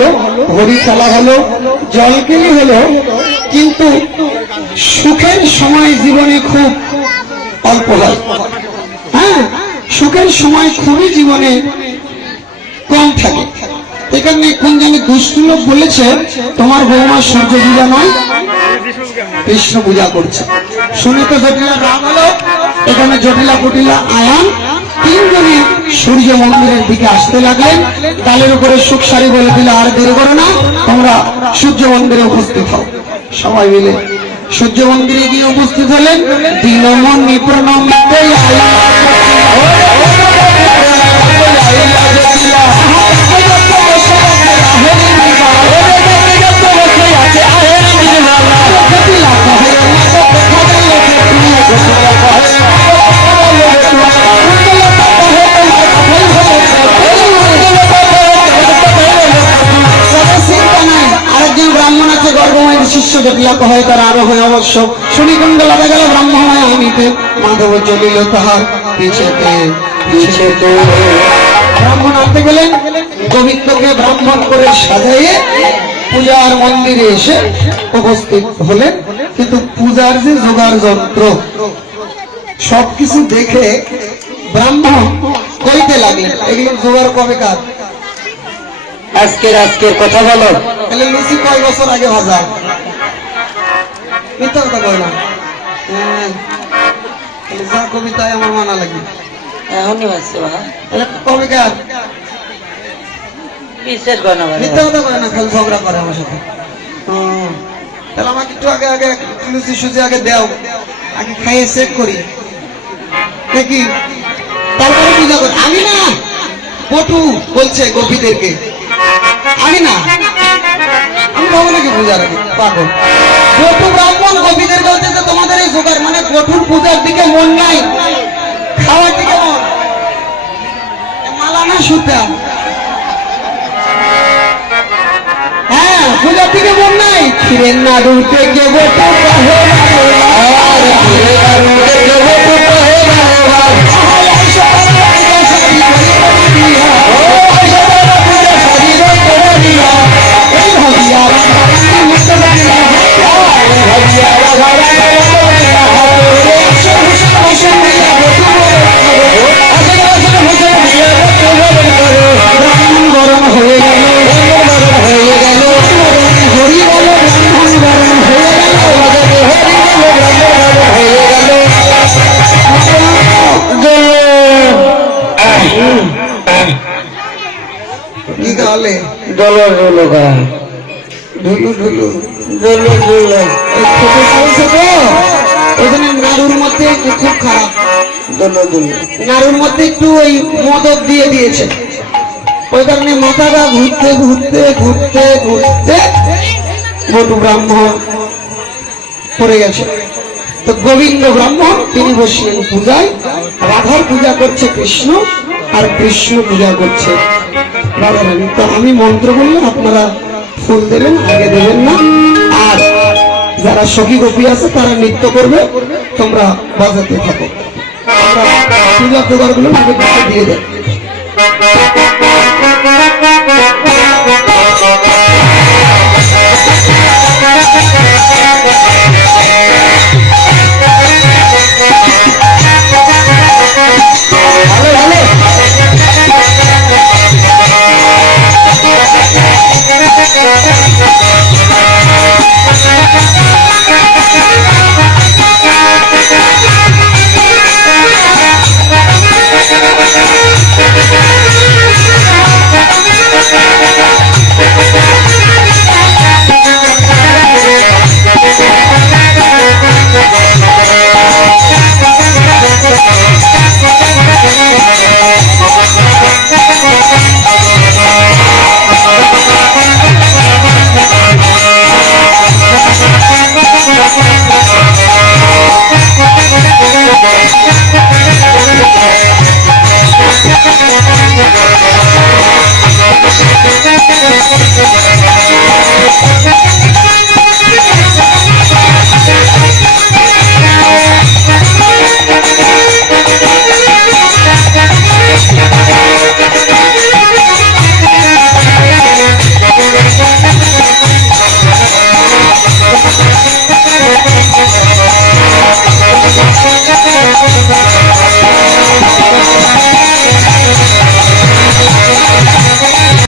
হলো, হরি খেলা হলো, জল কেলি হলো, কিন্তু সুখের সময় জীবনে খুব অল্প হয়। হ্যাঁ, সুখের সময় খুবই জীবনে কম থাকে। এখানে কোন জানি দুষ্ট লোক বলেছে তোমার বৌমা সূর্য পূজা নয়, কৃষ্ণ পূজা করছে। শুনে তো জটিলা রাগ হলো। এখানে জটিলা কুটিলা আয়ান তিনজনে সূর্য মন্দিরের দিকে আসতে লাগলেন। ডালের উপরে সুখ সারি বলে দিল, আর দেরি করো না, তোমরা সূর্য মন্দিরে উপস্থিত হও। সবাই মিলে সূর্য মন্দিরে গিয়ে উপস্থিত হলেন। দীনমণি প্রণমিতে শিষ্য জটিলা কহে তার আরো হয় অবশ্য। শুনি কুণ্ড লাগা গেল ব্রাহ্মণায় আমিতে, মাধব চলিল তাহার পিছেতে পিছেতে। ব্রাহ্মণ আনতে গেলেন, গোবিন্দকে ব্রাহ্মণ করে সাজাইয়ে পূজার মন্দিরে এসে উপস্থিত হলেন। কিন্তু পূজার যে জোগাড় যন্ত্র সবকিছু দেখে ব্রাহ্মণ কইতে লাগলেন, এগুলো জোগাড় কবে কাজ? আজকের কথা বলো। তাহলে লুচি কয় বছর আগে ভাজা? মিথ্যা কথা কয় না। যা কবিতায় আমার মানা লাগে এখনই বাজছে বাবা। তাহলে কবে কাজ? বিশ্বাস করে না, মিথ্যা কথা কয় না, খালি ঝগড়া করে আমার সাথে। তাহলে আমাকে একটু আগে আগে লুচি সুজি আগে দাও, আগে খাইয়ে চেক করি দেখি, তারপরে পূজা করি। আমি না, পটু বলছে গোপীদেরকে, আমি না, আমি ভগবানকে পূজার আগে পাগল। পটু ব্রাহ্মণ গোপীদের বলছে যে তোমাদের এই জোগাড় মানে কঠোর পূজার দিকে মন নাই, খাওয়ার দিকে মন। মালা না সুতা, হ্যাঁ পূজার দিকে মন নাই। ক্ষীরের নাড়ু থেকে বটু নাড়ুর মধ্যে খুব খারাপ, নাড়ুর মধ্যে একটু ওই মদক দিয়ে দিয়েছে, ওই কারণে মাথাটা ঘুরতে ঘুরতে ঘুরতে ঘুরতে বটু ব্রাহ্মণ পড়ে গেছে। তো গোবিন্দ ব্রাহ্মণ তিনি বসলেন পূজায়। রাধার পূজা করছে কৃষ্ণ, আর কৃষ্ণ পূজা করছে রাধারানী। তো আমি মন্ত্র বললাম, আপনারা ফুল দেবেন, আগে দেবেন না। আর যারা সখী গোপী আছে তারা নৃত্য করবে, তোমরা বাজাতে থাকো। আমরা পূজা জোগাড় গুলো আগে দিয়ে দেব।